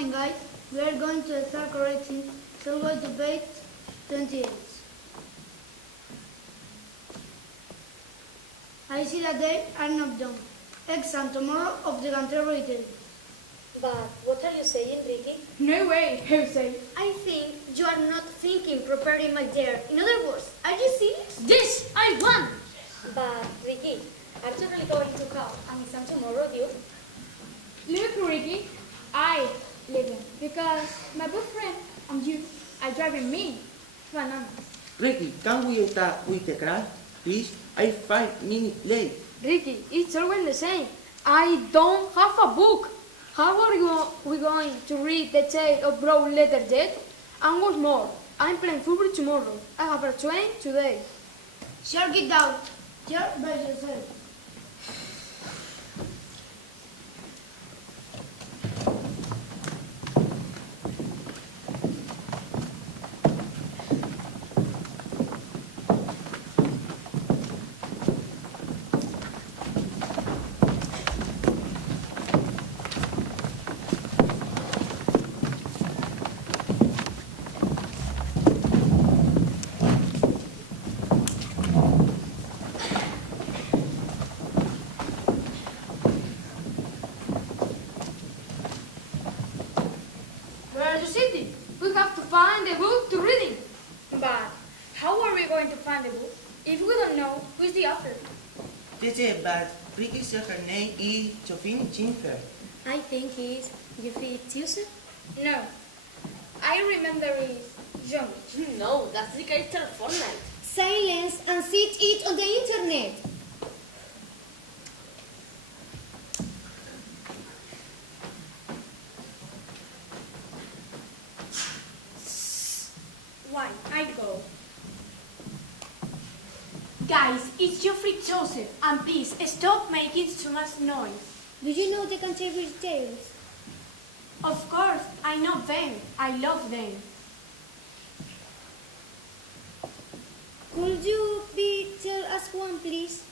morning, guys. We are going to start correcting, so we'll go to page 28. I see that they are not done. Exam tomorrow of the Canterbury test. But what are you saying, Ricky? No way, Jose. I think you are not thinking properly, my dear. In other words, are you serious? Yes, I won! But, Ricky, are you really going to come and exam tomorrow, dude? Look, Ricky, I live because my boyfriend and you are driving me bananas. Ricky, can we start with the class, please? I'm 5 minutes late. Ricky, it's always the same. I don't have a book. How are we going to read the tale of Brown Letter yet? And what's more, I'm playing football tomorrow. I have a train today. Shark it out. You're by yourself. We have to find a book to reading. But how are we going to find the book if we don't know who is the author? Teacher, but Ricky said her name is Josephine Chinfer. I think it's Jeffrey Chaucer. No. I remember it's John. No, that's the character of Fortnite. Silence and search it on the internet. Why? I go. Guys, it's Geoffrey Chaucer, and please stop making so much noise. Do you know the Canterbury tales? Of course, I know them. I love them. Could you tell us one, please?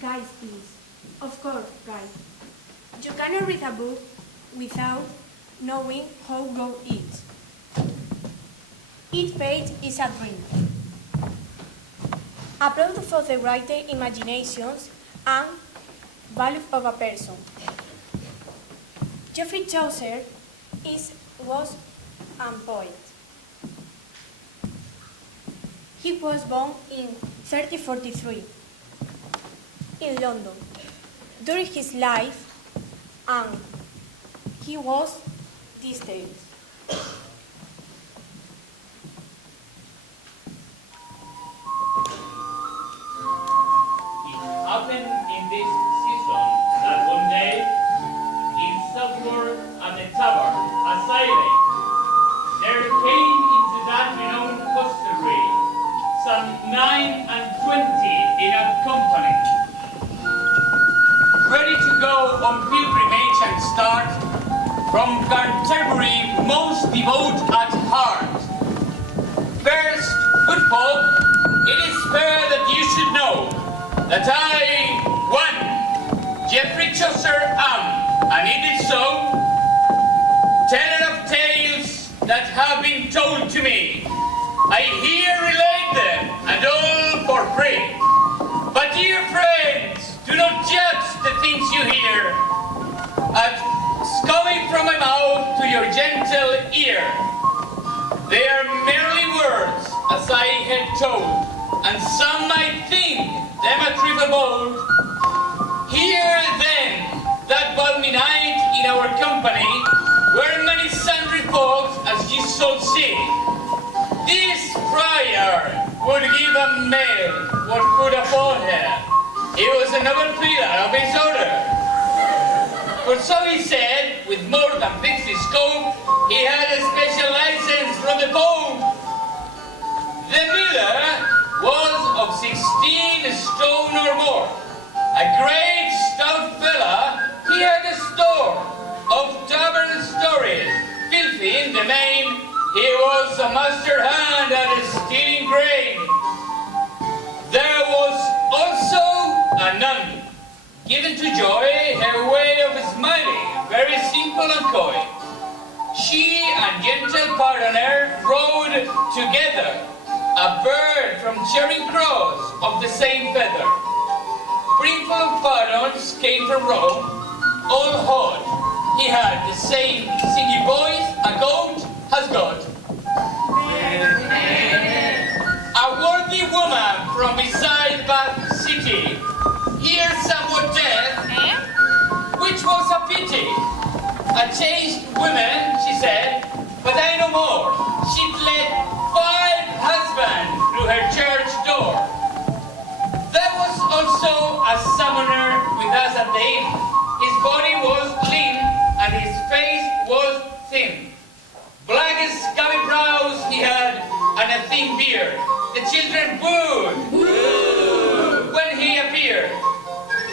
Guys, please. Of course, guys. You cannot read a book without knowing who wrote it. Each page is a dream, a product of the writer's imaginations and value of a person. Geoffrey Chaucer was a poet. He was born in 1343 in London. During his life, and he was these tales. It happened in this season that one day, in southward at the tavern, a silent, there came into that renowned hostelry some 29 in a company, ready to go on pilgrimage and start from Canterbury, most devout at heart. First, good folk, it is fair that you should know that I, one, Geoffrey Chaucer am, and it is so, teller of tales that have been told to me. I here relate them, and all for free. But dear friends, do not judge the things you hear as coming from my mouth to your gentle ear. They are merely words, as I had told, and some might think them a trifle bold. Hear then that balmy night in our company, where many sundry folks, as ye shall see, this friar would give a mail what could afford her. He was a noble pillar of his order. For so he said, with more than 50 scope, he had a special license from the Pope. The miller was of 16 stone or more. A great stout fella, he had a store of tavern stories, filthy in the main. He was a master hand at stealing grain. There was also a nun, given to joy her way of smiling. very simple and coy. She and gentle pardoner rode together, a bird from Charing Cross of the same feather. Brimful of pardons came from Rome, all hot. He had the same singing voice a goat has got. A worthy woman from beside Bath City, here somewhat deaf, which was a pity. A changed woman, she said, but I no more. She'd led 5 husbands through her church door. There was also a summoner with us at the inn. His body was lean and his face was thin. Black as scabby brows he had and a thin beard. The children booed when he appeared.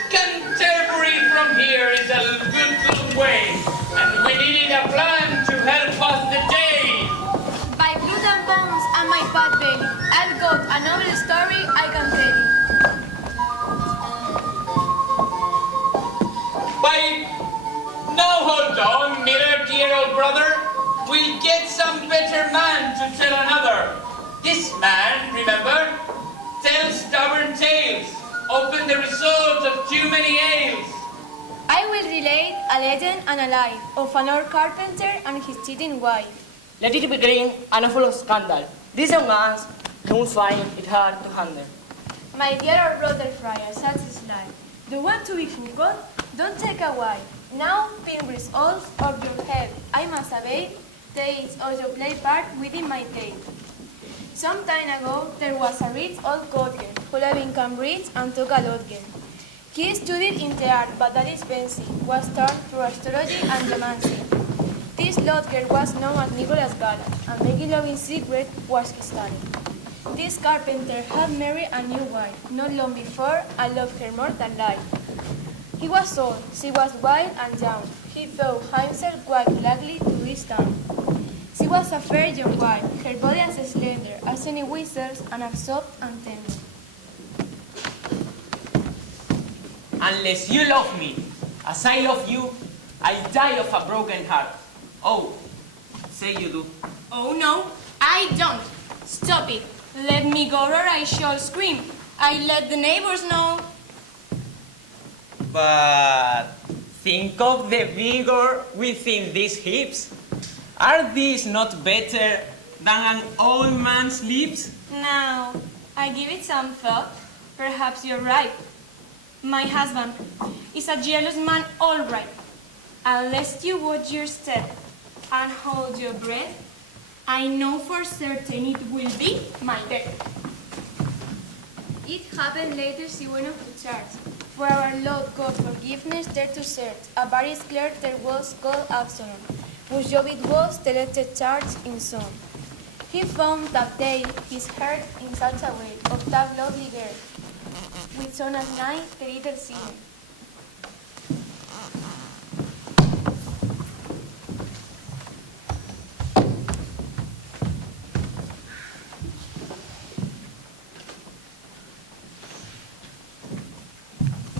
Canterbury from here is a good long way, and we needed a plan to help us the day. By blood and bones and my fat belly, I've got a novel story I can tell you. Now hold on, Miller, dear old brother. We'll get some better man to tell another. This man, remember, tells stubborn tales, often the result of too many ales. I will relate a legend and a lie of an old carpenter and his cheating wife. Let it be green and full of scandal. These young ones can find it hard to handle. My dear old brother friar, such is life. Do you want to be hooked? Don't take a wife. Now, pinbridge all of your head. I must obey. Takes also play part within my tale. Some time ago, there was a rich old courtier who lived in Cambridge and took a lodging. He studied in the art, but that expensive, was turned through astrology and geomancy. This lodger was known as Nicholas Gallant, and making love in secret was his talent. This carpenter had married a new wife, not long before, and loved her more than life. He was old, she was wild and young. He thought himself quite likely to this town. She was a fair young wife, her body as slender as any weasel's, and as soft and tender. Unless you love me, as I love you, I'll die of a broken heart. Oh, say you do. Oh no, I don't. Stop it. Let me go or I shall scream. I let the neighbors know. But think of the vigor within these hips. Are these not better than an old man's lips? Now, I give it some thought. Perhaps you're right. My husband is a jealous man, all right. Unless you watch your step and hold your breath, I know for certain it will be my death. It happened later she went off to church, where our Lord God forgiveness there to search. A very clerk there was called Absalom, whose job it was to let the charge in song. He found that day his heart in such a way of that lovely girl, with son as night the little sinner.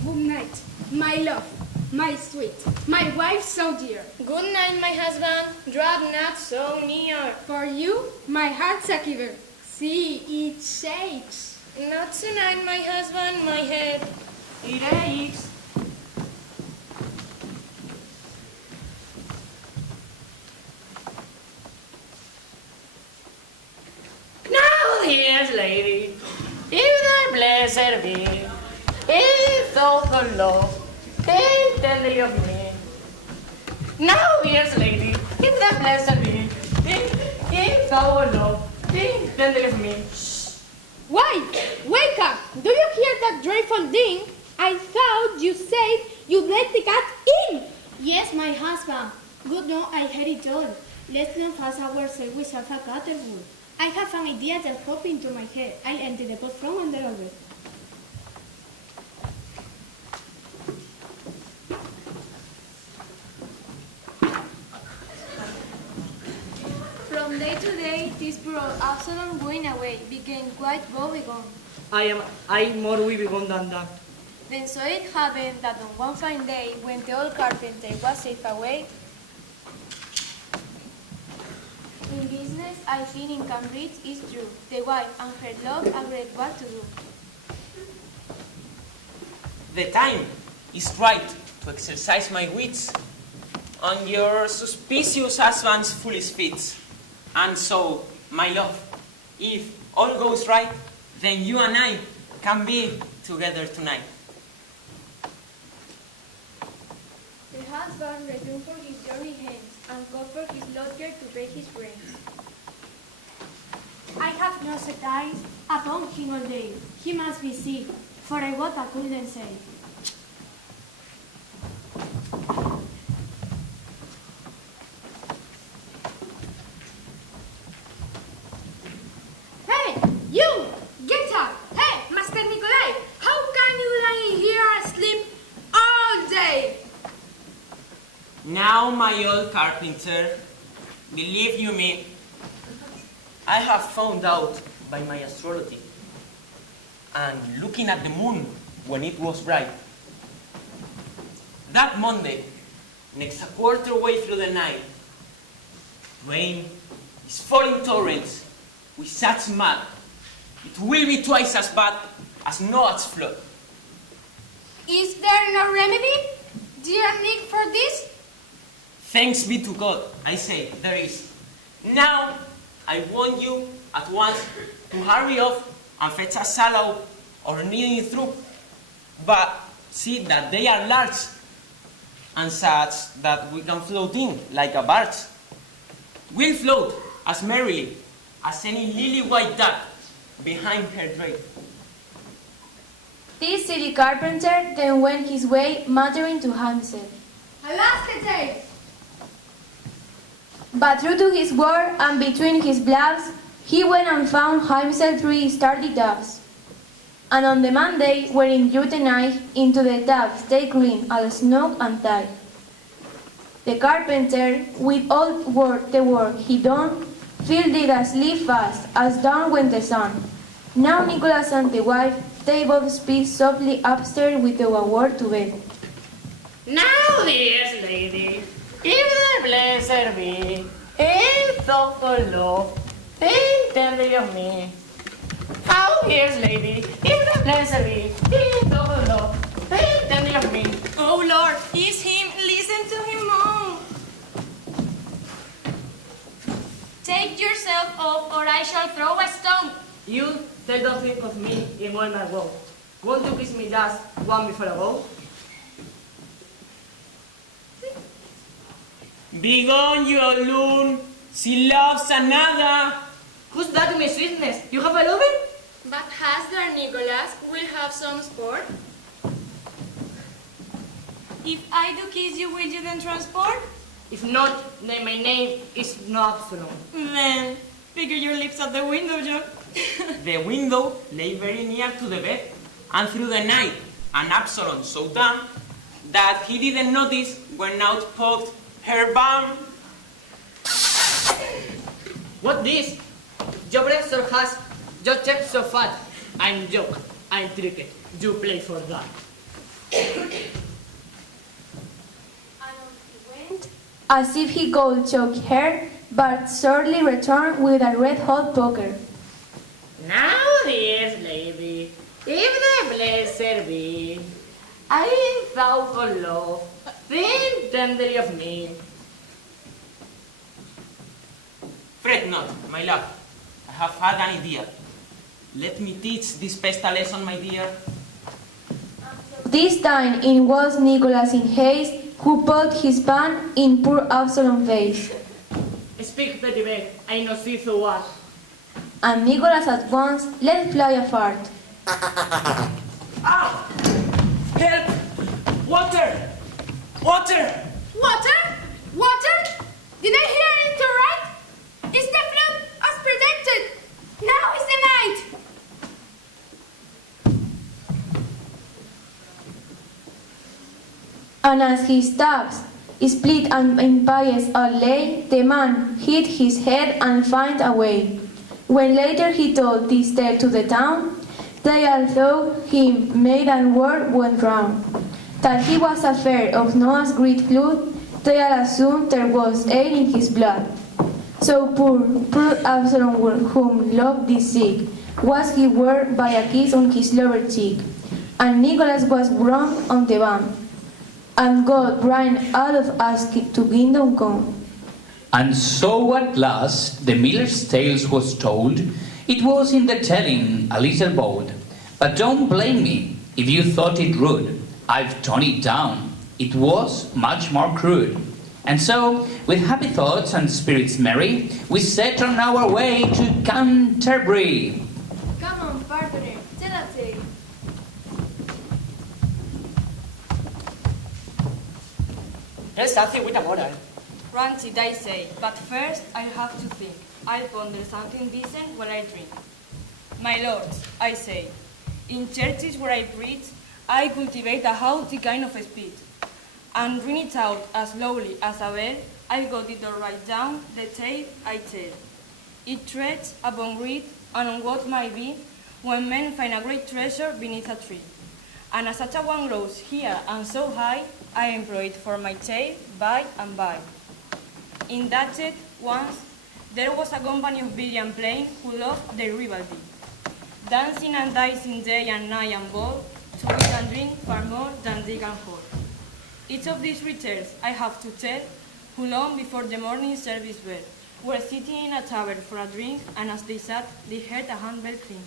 Good night, my love, my sweet, my wife so dear. Good night, my husband, drop not so near. For you, my heart's a quiver. See, it shakes. Not tonight, my husband, my head. It aches. Now, dear lady, if the blessed be, if thought of love, think tenderly of me. Now, dear lady, if the blessed be, if thought of love, think tenderly of me. Why? Wake up! Do you hear that dreadful ding? I thought you said you'd let the cat in. Yes, my husband. Good no, I heard it all. Let's not fuss ourselves with a Canterbury. I have an idea that popped into my head. I'll enter the pot from under over. From day to day, this poor Absalom going away became quite woebegone. I more woebegone than that. Then so it happened that on one fine day, when the old carpenter was safe away, in business, I think in Cambridge is true. The wife and her love agreed what to do. The time is right to exercise my wits on your suspicious husband's foolish fits. And so, my love, if all goes right, then you and I can be together tonight. The husband returned for his journey hence, and called for his lodger to pay his rent. I have no set eyes upon him all day. He must be sick, for I what I couldn't say. Hey, you! Get up! Hey, Master Nikolai! How can you lie here asleep all day? Now, my old carpenter, believe you me, I have found out by my astrology and looking at the moon when it was bright. That Monday, next a quarter way through the night, rain is falling torrents with such mud, it will be twice as bad as Noah's flood. Is there no remedy, dear Nick, for this? Thanks be to God, I say, there is. Now, I want you at once to hurry off and fetch a sallow or kneading through, but see that they are large and such that we can float in like a barge. We'll float as merrily as any lily-white duck behind her drape. This silly carpenter then went his way, muttering to himself. Alas, the tail! But true to his word, and between his bluffs, he went and found himself 3 sturdy doves. And on the Monday, wherein drew the night, into the doves they clean all snug and tight. The carpenter, with all the work he done, filled it asleep fast, as down went the sun. Now Nicholas and the wife, they both speed softly upstairs without a word to bed. Now, dearest lady, if the blessed be in thoughtful love, think tenderly of me. How, dearest lady, if the blessed be in thoughtful love, think tenderly of me. Oh Lord, it's him! Listen to him, Mom! Take yourself off, or I shall throw a stone. You still don't think of me in all my woe. Won't you kiss me just one before I go? Begone, you loon! She loves another! Who's that in my sweetness? You have a lover? But has there, Nicholas, will have some sport? If I do kiss you, will you then transport? If not, then my name is not Absalom. Then, figure your lips at the window, John. The window lay very near to the bed, and through the night, an Absalom so dumb that he didn't notice when out poked her bum. What this? Your breath so has, your chest so fat. I'm joke, I'm tricked. You play for that. As if he could choke her, but shortly returned with a red-hot poker. Now, dearest lady, if the blessed be, I thought for love, think tenderly of me. Fret not, my love, I have had an idea. Let me teach this pest a lesson, my dear. This time it was Nicholas in haste who put his pan in poor Absalom's face. Speak, Betty Beck, I know see through what. And Nicholas at once let fly a fart. Ow! Help! Water! Water! Water? Water? Did I hear it right? It's the flood as predicted. Now is the night. And as his stabs split and impious all lay, the man hid his head and find a way. When later he told this tale to the town, They all thought him made and word went wrong. That he was affair of Noah's great flood, they all assumed there was air in his blood. So poor Absalom, whom loved this sick, was he warned by a kiss on his lower cheek. And Nicholas was wrong on the bump. And God ran out of us to kingdom come. And so at last the miller's tales was told. It was in the telling a little bold. But don't blame me if you thought it rude. I've toned it down. It was much more crude. And so, with happy thoughts and spirits merry, we set on our way to Canterbury. Come on, partner, tell a tale. There's something with a moral. Rancid, I say, but first I have to think. I'll ponder something decent while I drink. My lords, I say, in churches where I preach, I cultivate a haughty kind of speech, and ring it out as slowly as a bell. I got it all right down the tale I tell. It treads upon greed and on what might be when men find a great treasure beneath a tree. And as such a one grows here and so high, I employ it for my tale by and by. In that jet, once, there was a company of billion playing who loved their rivalry, dancing and dicing day and night and ball, to eat and drink far more than they can hold. Each of these returns I have to tell, who long before the morning service bell, were sitting in a tavern for a drink, and as they sat, they heard a handbell clink.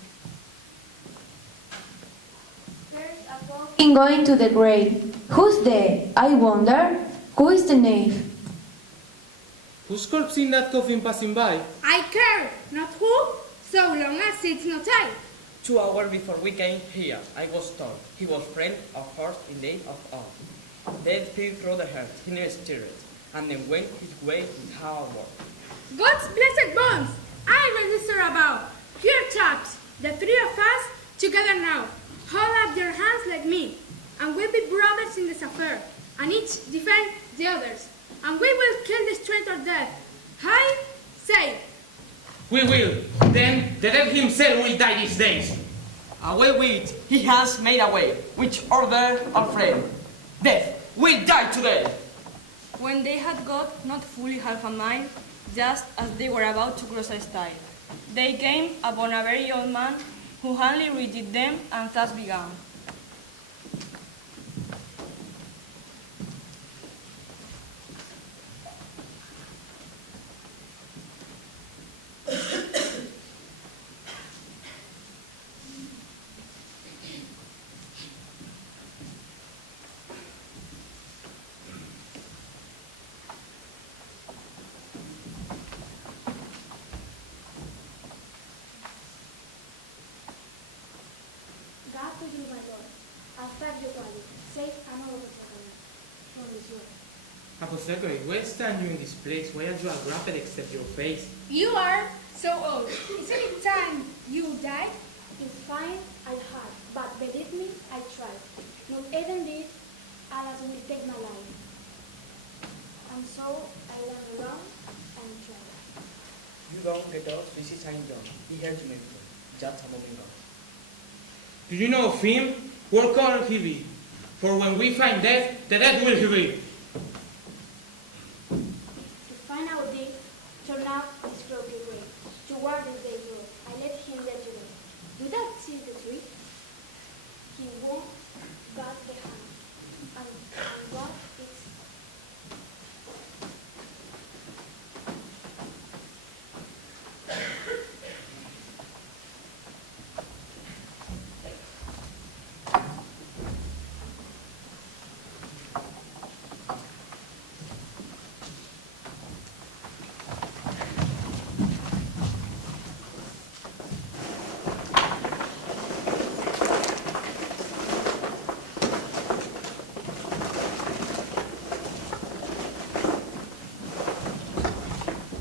There's a pumpkin going to the grave. Who's there, I wonder? Who is the knave? Whose corpse in that coffin passing by? I care, not who, so long as it's not I. 2 hours before we came here, I was told he was friend of ours in the of all. Then he threw the heart, he never stirred, and then went his way without a word. God's blessed bones, I register about. Here, chaps, the three of us together now. Hold up your hands like me, and we'll be brothers in this affair, and each defend the others, and we will kill the traitor death. I say. We will. Then the devil himself will die these days. Away with he has made away, which order our friend. Death will die today. When they had got not fully half a mile, just as they were about to cross a stile, they came upon a very old man who handily greeted them and thus began. Apothecary, where stand you in this place? Why are you all rapid except your face? You are so old. Isn't it time you died? It's fine, I had, but believe me, I tried. Not even this, alas will take my life. And so I went around and tried. You don't get off, this is I'm done. He here to make it. Just a moment ago. Do you know of him? What color he be? For when we find death, the death will he be. To find out this, turn out this broken way. Toward the day road, I let him let you know. Without seeing the tree, he won't got the hand. And what is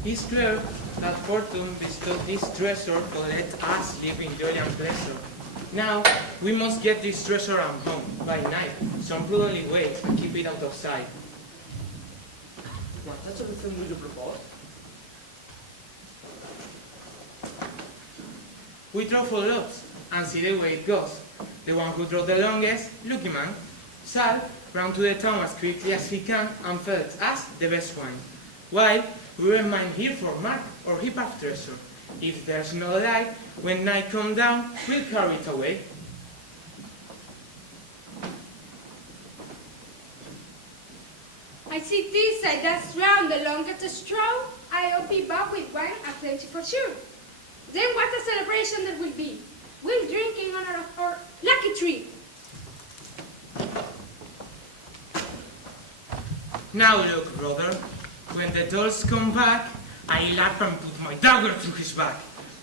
His clerk had fortune bestowed his treasure to let us live in joy and pleasure. Now we must get this treasure and home by night, some prudently ways, and keep it out of sight. What solution will you propose? We throw for lots. and see the way it goes. The one who draws the longest, lucky man, shall run to the town as quickly as he can and fetch us the best wine. While we remain here for mark or heap of treasure. If there's no light, when night come down, we'll carry it away. I see this side that's round the longest straw. I'll be back with wine and plenty for sure. Then what a celebration there will be. We'll drink in honor of our lucky tree. Now look, brother, when the dolls come back, I'll laugh and put my dagger through his back.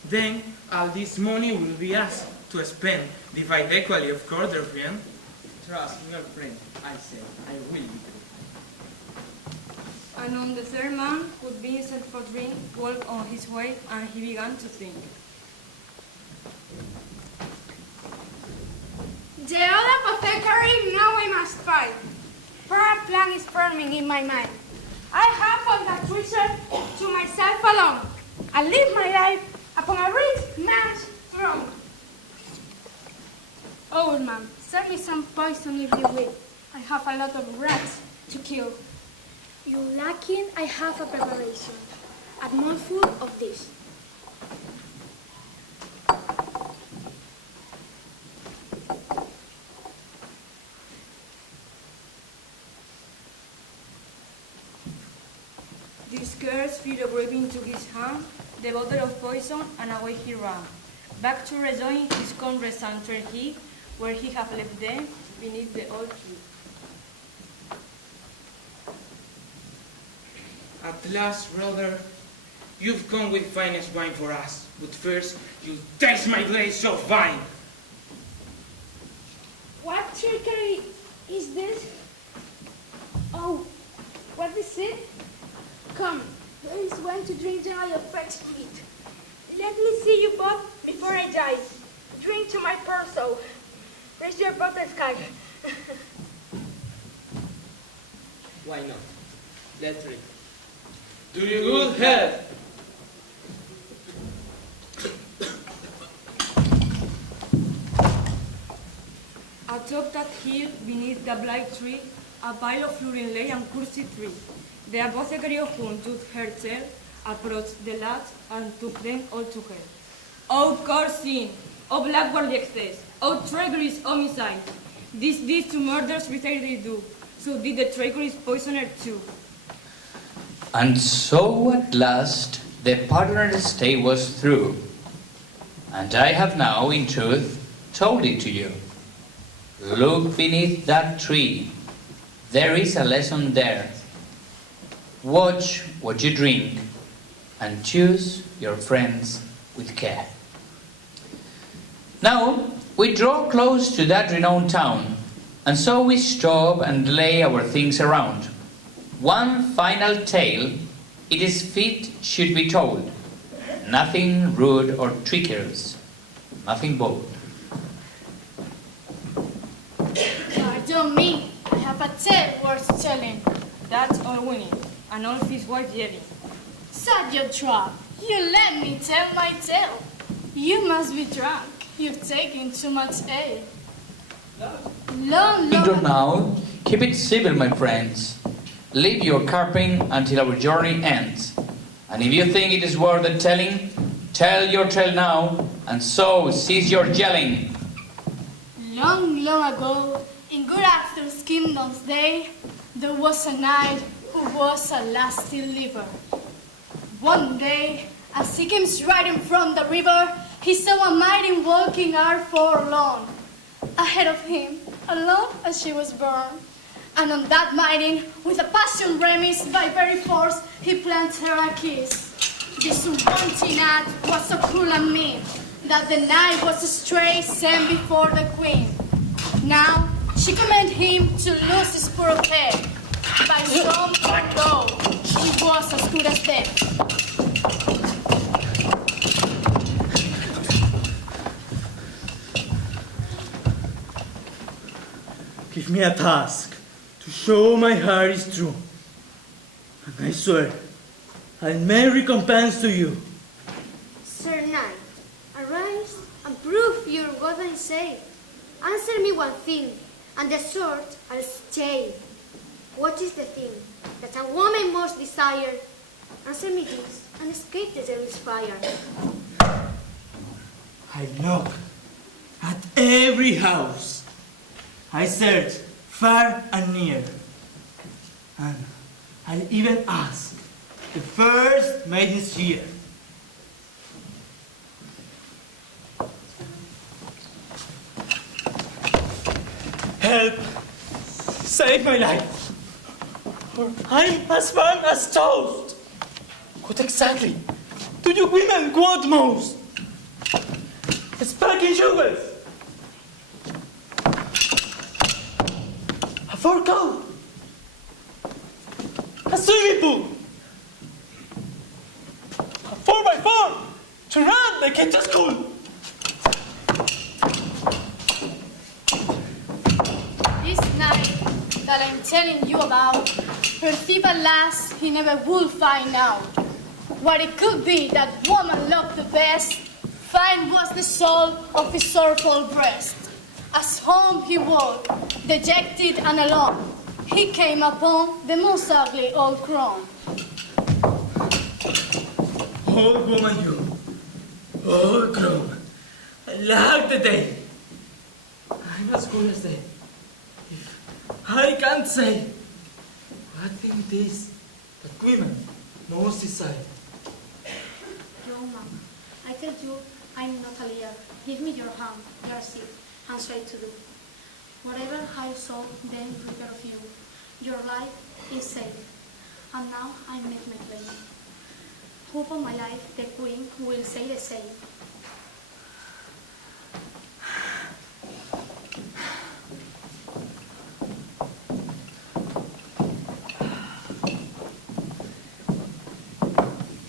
Then all this money will be ours to spend, divide equally, of course, dear friend. Trust me, old friend, I said, I will be. And on the third man, who had been sent for drink, walked on his way, and he began to think. The old apothecary now I must find. For a plan is forming in my mind. I have all that treasure to myself alone, and live my life upon a rich man's throne. Old man, serve me some poison if you will. I have a lot of rats to kill. You lacking, I have a preparation. A mouthful of this. The scarce fit a grape into his hand, the bottle of poison, and away he ran. Back to rejoin his comrades and he, where he had left them, beneath the old tree. At last, brother, you've come with finest wine for us. But first, you taste my glaze so fine. What trickery is this? Oh, what is it? Come, there is one to drink dry of French heat. Let me see you both before I die. Drink to my perso. Raise your bottle, Sky. Why not? Let's drink. To your good health. Atop that hill, beneath the blight tree, a pile of fluorine lay and cursed tree. The apothecary of whom took her tale approached the lads and took them all to her. O coarse sin, O blackboard excess, O treacherous homicide, these deeds to murders they do, so did the treacherous poisoner too. And so at last the partner's day was through, and I have now, in truth, told it to you. Look beneath that tree, there is a lesson there. Watch what you drink, and choose your friends with care. Now we draw close to that renowned town, and so we stop and lay our things around. One final tale, it is fit should be told. Nothing rude or treacherous, nothing bold. Pardon me, I have a tale worth telling. That's all we need, and all his wife Jenny. Shut your trap. You let me tell my tale. You must be drunk. You've taken too much ale. Long, Ignore now, keep it civil, my friends. Leave your carping until our journey ends. And if you think it is worth the telling, tell your tale now, and so cease your yelling. Long, long ago, in good Arthur's kingdom's day, there was a knight who was a lusty liver. One day, as he came riding from the river, he saw a maiden walking out forlorn. Ahead of him, alone as she was born. And on that maiden, with a passion remissed by very force, he planted her a kiss. This unwanted act was so cruel and mean, that the knight was astray sent before the queen. Now, she commanded him to lose his poor head. By some though, he was as good as dead. Give me a task to show my heart is true. And I swear, I'll make recompense to you. Sir Knight, arise and prove your I say? Answer me one thing, and the sword I'll stay. What is the thing that a woman most desire? Answer me this, and escape the devil's fire. I knock at every house. I search far and near. And I even ask the first maidens here. Help! Save my life! For I'm as firm as toast! What exactly do you women want most? Sparking jewels! A fur coat! A swimming pool! A 4x4 to run the kids to school! This night that I'm telling you about, her thief at last he never would find out. What it could be that woman loved the best, fine was the soul of his sorrowful breast. As home he walked, dejected and alone, he came upon the most ugly old crone. Old woman you, old crone, I like the day. I'm as good as they. If I can't say what thing it is that women most desire. No, Mama. I tell you, I'm not a liar. Give me your hand, your seat, and try to do. Whatever I saw then prepare of you, your life is saved. And now I make my claim. Hope of my life, the Queen will say the same.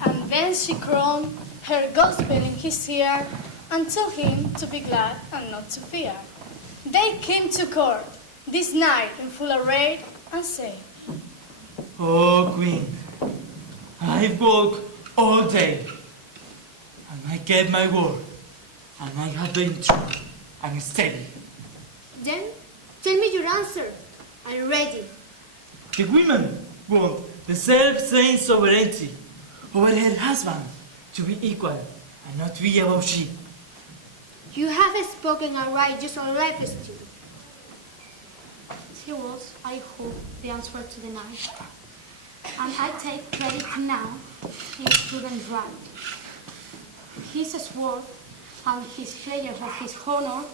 And then she crowned her gospel in his ear and told him to be glad and not to fear. They came to court this night in full array and said, Oh, Queen, I've walked all day, and I kept my word, and I have been true and steady. Then, tell me your answer. I'm ready. The women want the self-same sovereignty over her husband to be equal and not be above she. You have spoken a righteous on honesty. He was, I hope, the answer to the night. And I take credit now, his student right. His sword and his pledge of his honor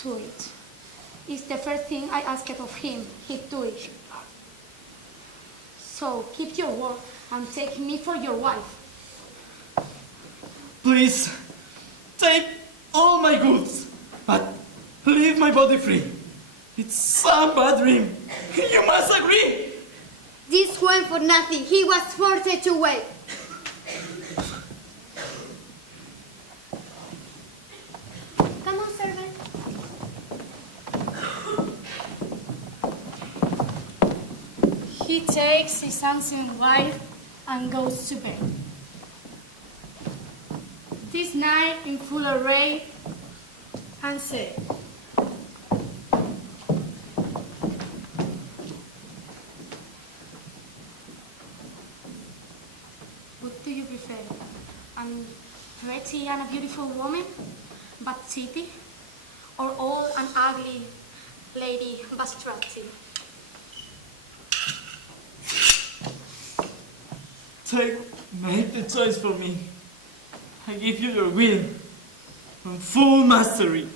to it. It's the first thing I asked of him, he do it. So keep your word and take me for your wife. Please, take all my goods, but leave my body free. It's some bad dream. You must agree. This went for nothing. He was forced to wait. Come on, servant. he takes his ancient wife and goes to bed. This night in full array and said, What do you prefer? A pretty and a beautiful woman, but city? Or old and ugly lady, but attractive? Make the choice for me. I give you your will and full mastery.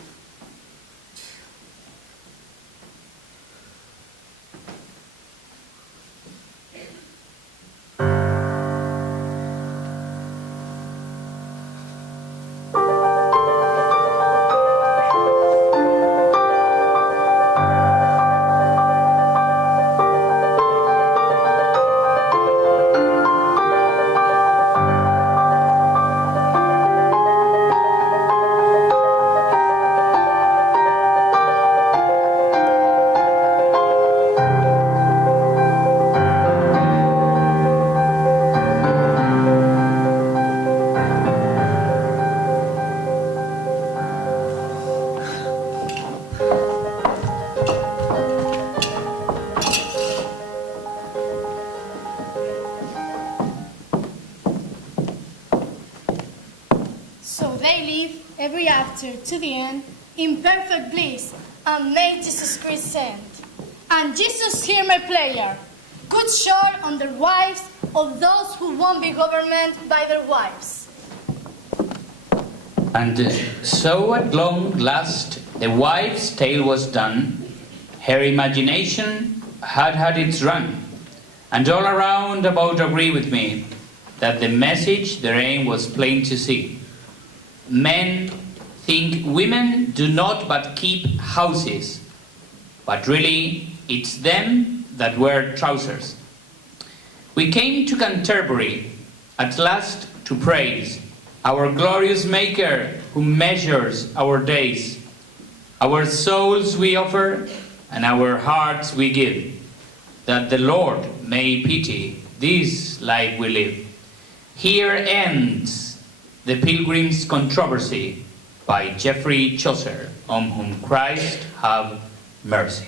every after to the end, in perfect bliss, and made Jesus Christ send. And Jesus hear my prayer, good shore on the wives of those who won't be governed by their wives. And so at long last the wife's tale was done, her imagination had its run, and all around about agree with me that the message therein was plain to see. Men think women do not but keep houses, but really it's them that wear trousers. We came to Canterbury at last to praise our glorious Maker who measures our days. Our souls we offer and our hearts we give, that the Lord may pity this life we live. Here ends the Pilgrim's Controversy by Geoffrey Chaucer, on whom Christ have mercy.